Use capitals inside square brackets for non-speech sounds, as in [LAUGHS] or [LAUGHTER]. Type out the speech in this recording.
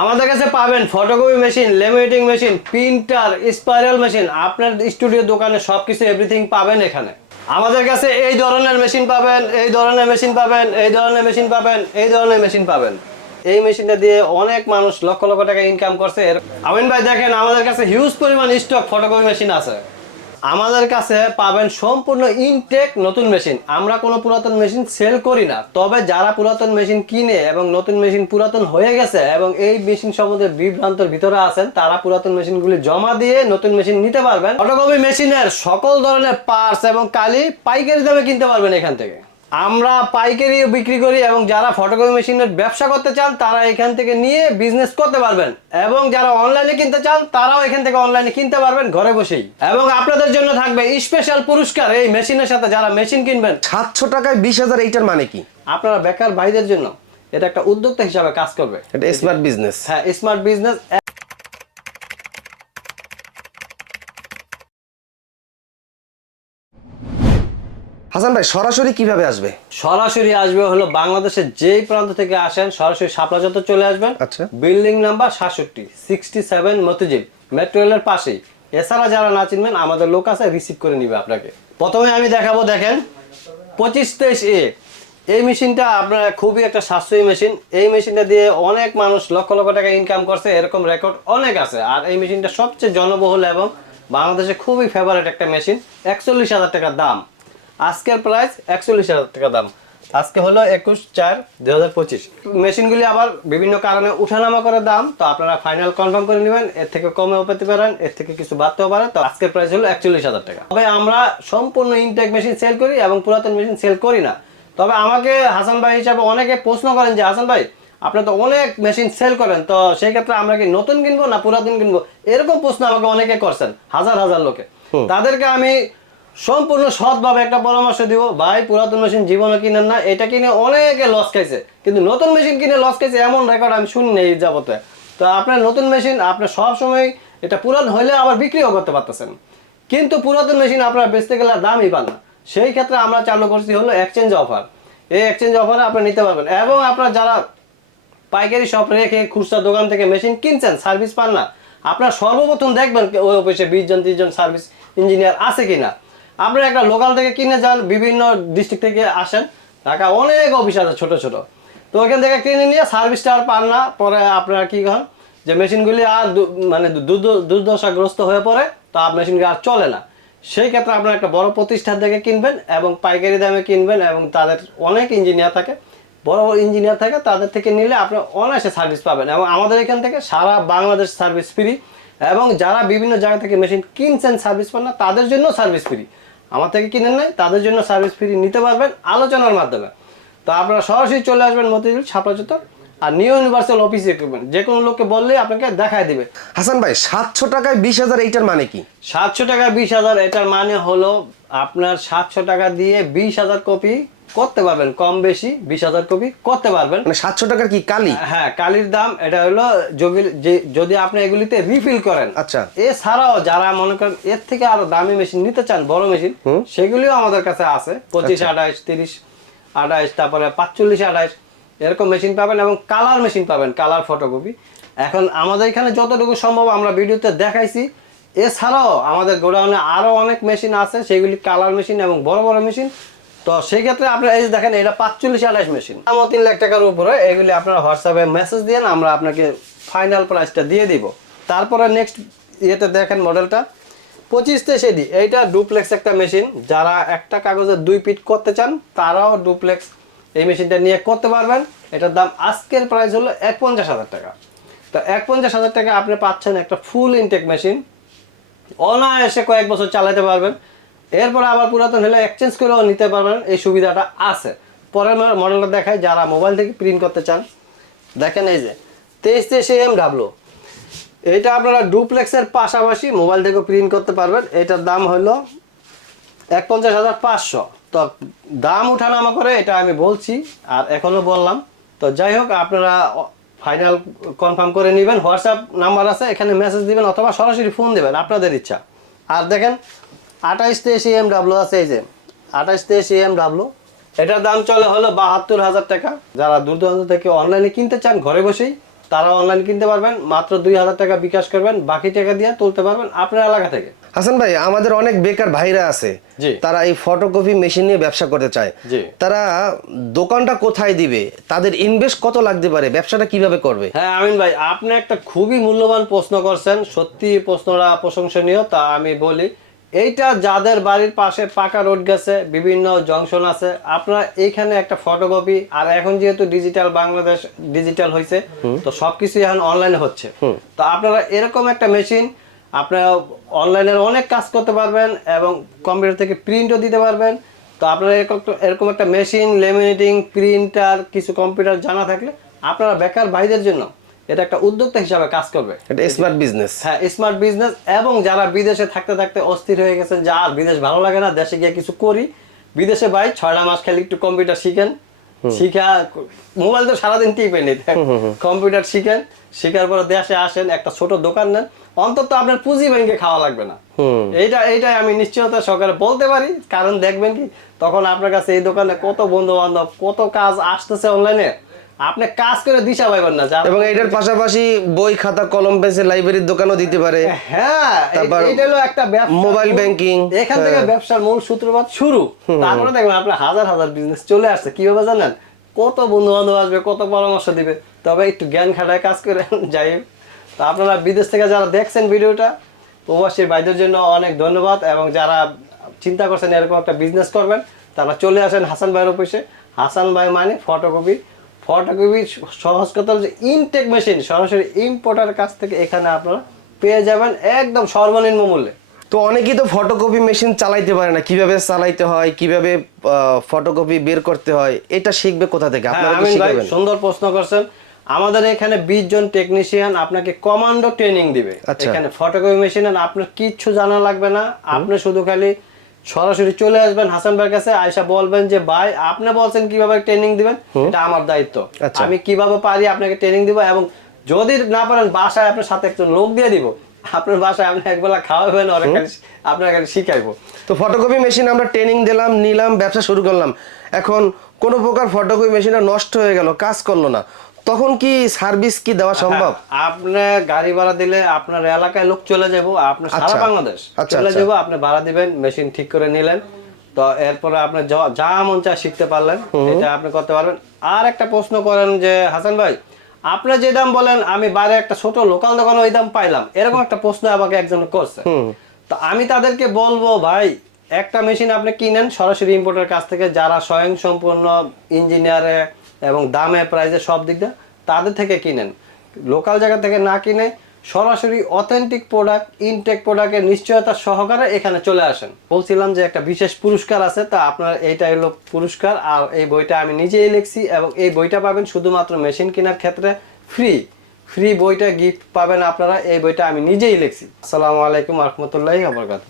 আমাদের কাছে পাবেন photocopy machine laminating machine printer spiral machine আপনার স্টুডিও দোকানে সব কিছু এভরিথিং পাবেন এখানে। আমাদের কাছে এই ধরনের মেশিন পাবেন, এই ধরনের মেশিন পাবেন, এই ধরনের মেশিন পাবেন, এই ধরনের মেশিন পাবেন। এই মেশিনটা দিয়ে অনেক মানুষ লক্ষ লক্ষ টাকা ইনকাম করছে। আমিন ভাই দেখেন, আমাদের কাছে হিউজ পরিমাণ স্টক ফটোকপি মেশিন আছে। আমাদের কাছে পাবেন সম্পূর্ণ ইনটেক নতুন মেশিন আমরা কোনো পুরাতন মেশিন সেল করি না। তবে যারা পুরাতন মেশিন কিনে এবং নতুন মেশিন পুরাতন হয়ে গেছে এবং এই মেশিন সম্বন্ধে বিভ্রান্তর ভিতরে আছেন, তারা পুরাতন মেশিনগুলি জমা দিয়ে নতুন মেশিন নিতে পারবেন। অটোকপি মেশিনের সকল ধরনের পার্টস এবং কালি পাইকারি দামে কিনতে পারবেন এখান থেকে। আমরা পাইকারিও বিক্রি করি এবং যারা ফটোকপি মেশিনের ব্যবসা করতে চান তারা এখান থেকে নিয়ে বিজনেস করতে পারবেন। এবং যারা অনলাইনে কিনতে চান তারাও এখান থেকে অনলাইনে কিনতে পারবেন ঘরে বসেই। এবং আপনাদের জন্য থাকবে স্পেশাল পুরস্কার এই মেশিনের সাথে যারা মেশিন কিনবেন। সাতশো টাকায় বিশ হাজার এইটার মানে কি? আপনারা বেকার ভাইদের জন্য এটা একটা উদ্যোক্তা হিসাবে কাজ করবে। এটা স্মার্ট বিজনেস হ্যাঁ স্মার্ট বিজনেস হাসান ভাই সরাসরি কীভাবে আসবে? সরাসরি আসবে হলো বাংলাদেশের যেই প্রান্ত থেকে আসেন সরাসরি শাপলা যত চলে আসবেন। আচ্ছা। বিল্ডিং নাম্বার সাতষট্টি সিক্সটি সেভেন মতিঝিল মেট্রো রেলের পাশেই। এছাড়া যারা না চিনবেন আমাদের লোক আছে রিসিভ করে নিবে আপনাকে। প্রথমে আমি দেখাবো দেখেন পঁচিশ তেইশ এ এই মেশিনটা আপনার খুবই একটা সাশ্রয়ী মেশিন। এই মেশিনটা দিয়ে অনেক মানুষ লক্ষ লক্ষ টাকা ইনকাম করছে এরকম রেকর্ড অনেক আছে। আর এই মেশিনটা সবচেয়ে জনবহুল এবং বাংলাদেশে খুবই ফেভারিট একটা মেশিন একচল্লিশ হাজার টাকার দাম। আজকের প্রাইস একচল্লিশ হাজার টাকা দাম। আজকে হলো একুশ চার দুই হাজার পঁচিশ। মেশিনগুলি আবার বিভিন্ন কারণে উঠানামা করে দাম তো আপনারা ফাইনাল কনফার্ম করে নেবেন এর থেকে কমেও পেতে পারেন এর থেকে কিছু বাড়তেও পারে তো আজকের প্রাইস হলো একচল্লিশ হাজার টাকা। তবে আমরা সম্পূর্ণ ইনটেক মেশিন সেল করি এবং পুরাতন মেশিন সেল করি না। তবে আমাকে হাসান ভাই হিসাবে অনেকে প্রশ্ন করেন যে হাসান ভাই আপনি তো অনেক মেশিন সেল করেন তো সেই ক্ষেত্রে আমরা কি নতুন কিনবো না পুরাতন কিনবো? এরকম প্রশ্ন আমাকে অনেকে করছেন হাজার হাজার লোকে। তাদেরকে আমি সম্পূর্ণ সৎভাবে একটা পরামর্শ দিব, ভাই, পুরাতন মেশিন জীবনে কিনেন না, এটা কিনে অনেকে লস খাইছে। কিন্তু নতুন মেশিন কিনে লস খাইছে, এমন রেকর্ড আমি শুনি এই যাবতে। তো আপনার নতুন মেশিন আপনি সব সময় এটা পুরান হইলে আবার বিক্রিও করতে পারতেছেন। কিন্তু পুরাতন মেশিন আপনারা বেচতে গেলে দামই পান না। সেই ক্ষেত্রে আমরা চালু করছি হলো এক্সচেঞ্জ অফার এই এক্সচেঞ্জ অফারে আপনি নিতে পারবেন। এবং আপনারা যারা পাইকারি শপ রেখে খুচরা দোকান থেকে মেশিন কিনছেন সার্ভিস পান না, আপনার সর্বপ্রথম দেখবেন ওই অফিসে বিশ জন, ত্রিশ জন সার্ভিস ইঞ্জিনিয়ার আছে কিনা। আপনারা একটা লোকাল থেকে কিনে যান, বিভিন্ন ডিস্ট্রিক্ট থেকে আসেন। ঢাকা অনেক অফিস আছে ছোটো ছোটো। তো ওখান থেকে কিনে নিয়ে সার্ভিসটা আর পান না। পরে আপনারা কী হন যে মেশিনগুলি আর মানে দুর্দশাগ্রস্ত হয়ে পড়ে, তো মেশিনগুলি আর চলে না। সেই ক্ষেত্রে আপনারা একটা বড় প্রতিষ্ঠান থেকে কিনবেন এবং পাইকারি দামে কিনবেন এবং তাদের অনেক ইঞ্জিনিয়ার থাকে। বড় বড় ইঞ্জিনিয়ার থাকে, তাদের থেকে নিলে আপনি অনায়াসে সার্ভিস পাবেন এবং আমাদের এখান থেকে সারা বাংলাদেশ সার্ভিস ফ্রি এবং যারা বিভিন্ন জায়গা থেকে মেশিন কিনছেন সার্ভিস পান না, তাদের জন্য সার্ভিস ফ্রি আমার থেকে কিনেন নাই তাদের জন্য সার্ভিস ফ্রি নিতে পারবেন আলোচনার মাধ্যমে। তো আপনারা সরাসরি চলে আসবেন মতিঝিল ছাপড়া চত্বর আর নিউ ইউনিভার্সাল অফিসে করবেন। যে কোনো লোককে বললেই আপনাকে দেখায় দিবে। হাসান ভাই সাতশো টাকায় বিশ হাজার এইটার মানে কি? সাতশো টাকায় বিশ হাজার এটার মানে হলো আপনার সাতশো টাকা দিয়ে বিশ হাজার কপি করতে পারবেন কম বেশি বিশ হাজার কপি করতে পারবেন। মানে সাতশো টাকার কি কালি? হ্যাঁ কালির দাম এটা হলো যদি- যে- যদি আপনি এগুলিতে রিফিল করেন। আচ্ছা। এছাড়াও যারা মনে করেন এর থেকে আরও দামি মেশিন নিতে চান বড় মেশিন সেগুলিও আমাদের কাছে আছে। পঁচিশ আচ্ছা। আঠাইশ তিরিশ আঠাইশ তারপরে পাঁচচল্লিশ আঠাইশ এরকম মেশিন পাবেন এবং কালার মেশিন পাবেন কালার ফটোকপি এখন আমাদের এখানে যতটুকু সম্ভব আমরা ভিডিওতে দেখাইছি। এছাড়াও আমাদের গোডাউনে আরও অনেক মেশিন আছে সেগুলি কালার মেশিন এবং বড় বড় মেশিন তো সেই ক্ষেত্রে আপনারা এই দেখেন, এটা পাঁচচল্লিশ আঠাশ মেশিন আমার তিন লাখ টাকার উপরে এগুলি আপনারা হোয়াটসঅ্যাপে মেসেজ দিন আমরা আপনাকে ফাইনাল প্রাইসটা দিয়ে দিব। তারপরে নেক্সট ইয়েতে দেখেন মডেলটা পঁচিশ এডি এইটা ডুপ্লেক্স একটা মেশিন যারা একটা কাগজের দুই পিট করতে চান, তারাও ডুপ্লেক্স এই মেশিনটা নিয়ে করতে পারবেন। এটার দাম আজকের প্রাইস হলো এক পঞ্চাশ হাজার টাকা। তো এক পঞ্চাশ হাজার টাকা আপনি পাচ্ছেন একটা ফুল ইনটেক মেশিন অনায়াসে কয়েক বছর চালাতে পারবেন। এরপরে আবার পুরাতন হলে এক্সচেঞ্জ করেও নিতে পারবেন, এই সুবিধাটা আছে। পরের মডেলটা দেখায় যারা মোবাইল থেকে প্রিন্ট করতে চান। দেখেন এই যে, তেইশ তেইশ এম ডাবলো এটা আপনারা ডুপ্লেক্সের পাশাপাশি মোবাইল থেকেও প্রিন্ট করতে পারবেন। এটার দাম হলো এক পঞ্চাশ হাজার পাঁচশো। তো দাম উঠানামা করে এটা আমি বলছি আর এখনও বললাম। তো যাই হোক, আপনারা ফাইনাল কনফার্ম করে নেবেন। হোয়াটসঅ্যাপ নাম্বার আছে, এখানে মেসেজ দিবেন অথবা সরাসরি ফোন দেবেন, আপনাদের ইচ্ছা। আর দেখেন আঠাইশ তেইশ এম ডাব্লু আছে এই যে। আঠাইশ তেইশ এম ডাব্লু এটার দাম চলে হলো বাহাত্তর হাজার টাকা। যারা দূর দূরান্ত থেকে অনলাইনে কিনতে চান ঘরে বসেই তারা অনলাইন কিনতে পারবেন। মাত্র দুই হাজার টাকা বিকাশ করবেন বাকি টাকা দিয়ে তুলতে পারবেন আপনার এলাকা থেকে। হাসান ভাই আমাদের অনেক বেকার ভাইরা আছে। তারা এই ফটোকপি মেশিন নিয়ে ব্যবসা করতে চায়। তারা দোকানটা কোথায় দিবে? তাদের ইনভেস্ট কত লাগতে পারে? ব্যবসাটা কীভাবে করবে? হ্যাঁ আমিন ভাই আপনি একটা খুবই মূল্যবান প্রশ্ন করছেন। সত্যি প্রশ্নটা প্রশংসনীয় তা আমি বলি। এইটা যাদের বাড়ির পাশে পাকা রোড গেছে বিভিন্ন জংশন আছে আপনার এইখানে একটা ফটোকপি আর এখন যেহেতু ডিজিটাল বাংলাদেশ ডিজিটাল হয়েছে তো সবকিছু এখন অনলাইনে হচ্ছে। তো আপনারা এরকম একটা মেশিন আপনারা অনলাইনের অনেক কাজ করতে পারবেন এবং কম্পিউটার থেকে প্রিন্টও দিতে পারবেন। তো আপনারা এরকম এরকম একটা মেশিন লেমিনেটিং প্রিন্টার কিছু কম্পিউটার জানা থাকলে আপনারা বেকার ভাইদের জন্য এটা একটা উদ্যোক্তা হিসাবে কাজ করবে। এটা স্মার্ট বিজনেস হ্যাঁ স্মার্ট বিজনেস এবং যারা বিদেশে থাকতে থাকতে অস্থির হয়ে গেছেন যে আর বিদেশ ভালো লাগে না দেশে গিয়ে কিছু করি। বিদেশে ভাই ছয়টা মাস খালি একটু কম্পিউটার শিখেন। শিখা মোবাইল তো সারাদিন টিপে নিত। কম্পিউটার শিখেন শিখার পরে দেশে আসেন একটা ছোট দোকান নেন। অন্তত আপনার পুঁজি ব্যাংকে খাওয়া লাগবে না। এইটা এইটাই আমি নিশ্চয়তা সহকারে বলতে পারি। কারণ দেখবেন কি তখন আপনার কাছে এই দোকানে কত বন্ধু বান্ধব কত কাজ আসতেছে অনলাইনে আপনি কাজ করে দিশা পাইবেন না এবং এটার পাশাপাশি বই খাতা কলম পেন্সিল লাইব্রেরির দোকানও দিতে পারে। হ্যাঁ তারপর এইটা হলো একটা ব্যবসা মোবাইল ব্যাংকিং, এখান থেকে ব্যবসার মূল সূত্রপাত শুরু। তারপরে দেখবেন আপনার হাজার হাজার বিজনেস চলে আসছে। কীভাবে জানেন? কত বন্ধু বান্ধব আসবে কত পরামর্শ দিবে। তবে একটু জ্ঞান খাটায় কাজ করে [LAUGHS] যাই। তো আপনারা বিদেশ থেকে যারা দেখছেন ভিডিওটা প্রবাসী ভাইদের জন্য অনেক ধন্যবাদ। এবং যারা চিন্তা করছেন এরকম একটা বিজনেস করবেন তারা চলে আসেন হাসান ভাইয়ের অফিসে হাসান ভাই মানে ফটোকপি ফটোকপি সহজ কথা যে ইনটেক মেশিন সরাসরি ইম্পোর্টার কাছ থেকে এখানে আপনারা পেয়ে যাবেন একদম সর্বনিম্ন মূল্যে। তো অনেকেই তো ফটোকপি মেশিন চালাইতে পারে না। কীভাবে চালাইতে হয় কীভাবে ফটোকপি বের করতে হয় এটা শিখবে কোথা থেকে? হ্যাঁ, আপনারা কি শিখাবেন। সুন্দর প্রশ্ন করছেন। আমাদের এখানে বিশ জন টেকনিশিয়ান আপনাকে কমান্ডো ট্রেনিং দিবে। আচ্ছা। এখানে ফটোকপি মেশিন আপনার কিচ্ছু জানা লাগবে না। আপনি শুধু খালি সরাসরি চলে আসবেন হাসান ভাইয়ের কাছে আয়সা বলবেন যে ভাই আপনি বলছেন কীভাবে ট্রেনিং দিবেন? এটা আমার দায়িত্ব। আচ্ছা। আমি কীভাবে পারি আপনাকে ট্রেনিং দিব এবং যদি না পারেন বাসায় আপনার সাথে একজন লোক দিয়ে দিব। আপনার বাসায় আপনি একবেলা খাওয়াবেন খালি আপনার শিখাইবো। তো ফটোকপি মেশিন আমরা ট্রেনিং দিলাম নিলাম ব্যবসা শুরু করলাম। এখন কোনো প্রকার ফটোকপি মেশিনটা নষ্ট হয়ে গেল কাজ করল না। তখন কি সার্ভিস কি দেওয়া সম্ভব? হ্যাঁ, আপনি গাড়ি ভাড়া দিলে আপনার এলাকায় লোক চলে যাব আপনি সারা আচ্ছা। বাংলাদেশ আচ্ছা, চলে আচ্ছা। যাব আপনি ভাড়া দিবেন মেশিন ঠিক করে নিলেন। তো এরপরে আপনি যা মন চায় শিখতে পারলেন এটা আপনি করতে পারবেন। আর একটা প্রশ্ন করেন যে হাসান ভাই আপনি যে দাম বলেন আমি বাইরে একটা ছোট লোকাল দোকানে ওই দাম পাইলাম এরকম একটা প্রশ্ন আমাকে একজন করছে। তো আমি তাদেরকে বলব ভাই একটা মেশিন আপনি কিনেন সরাসরি ইম্পোর্টের কাছ থেকে যারা স্বয়ং সম্পূর্ণ ইঞ্জিনিয়ারে এবং দামে প্রাইজে সব দিক দিয়ে তাদের থেকে কিনেন। লোকাল জায়গা থেকে না কিনে সরাসরি অথেন্টিক প্রোডাক্ট ইনটেক প্রোডাক্টের নিশ্চয়তা সহকারে এখানে চলে আসেন। বলছিলাম যে একটা বিশেষ পুরস্কার আছে, তা আপনার এইটা হলো পুরস্কার। আর এই বইটা আমি নিজেই লিখছি এবং এই বইটা পাবেন শুধুমাত্র মেশিন কেনার ক্ষেত্রে ফ্রি ফ্রি বইটা গিফট পাবেন আপনারা, এই বইটা আমি নিজেই লিখছি। আসসালামু আলাইকুম রহমতুল্লাহি আবরকাত